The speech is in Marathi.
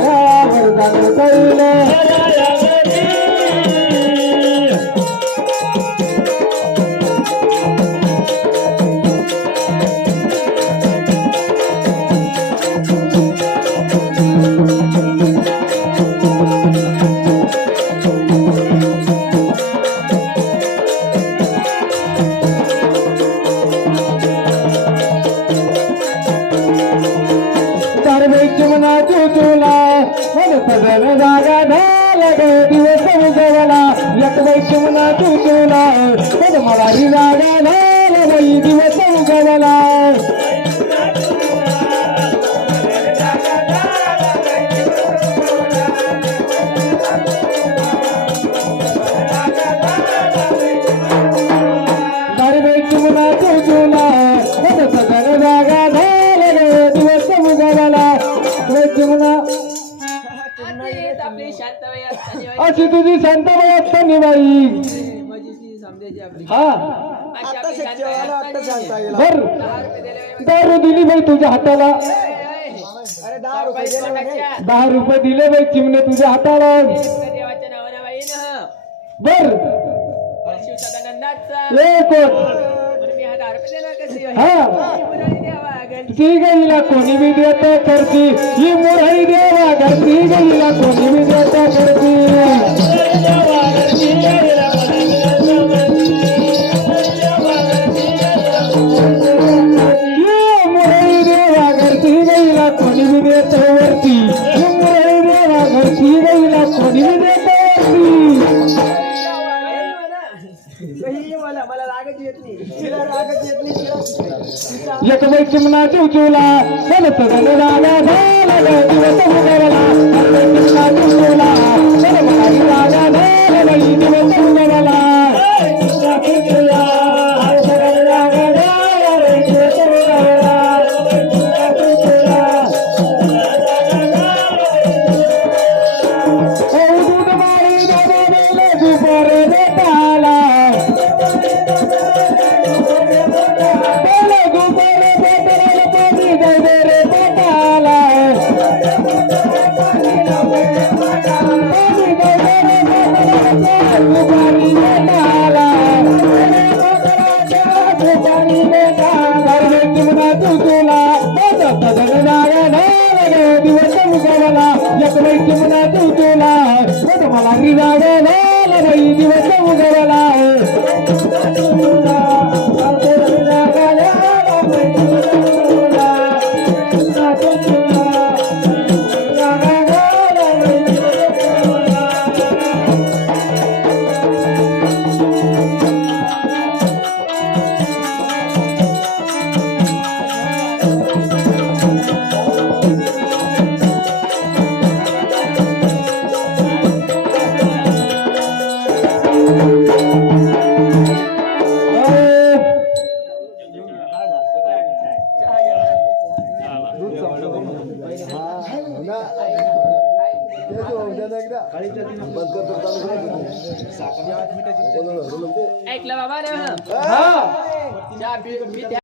वरदान कळले चिमना चुचुला मन पदन जागा झाला ग दिवस उगवला एक बाई चिमना चुचुला मन मलाही जागा झाला बाई दिवस उगवला बाई चिमना चुचुला मन पदन जागा झाला ग दिवस उगवला अशी तुझी शांताबाई असताना बाई हा बर दारू दिली बाई तुझ्या हाताला 10 रुपये दिले बाई चिमणे तुझ्या हाताला बर हा ठीक आहे हिला कोणी बी देत करती ही मुरही देवा करती हिला कोणी बी देत करती मुरही देवा करती हिला कोणी बी देत वरती मुरही देवा करती हिला कोणी बी देत एक बाई चिमणा चुचुला मन पदन जागा झाला दिवस उगवला चिमणा चुचुला मन मलाही जागा झाला बाई दिवस उगवला दिवस उगवला एक बाई चिमणा चुचुला मला जागा झाला बाई दिवस उगवला ऐकलं बाबा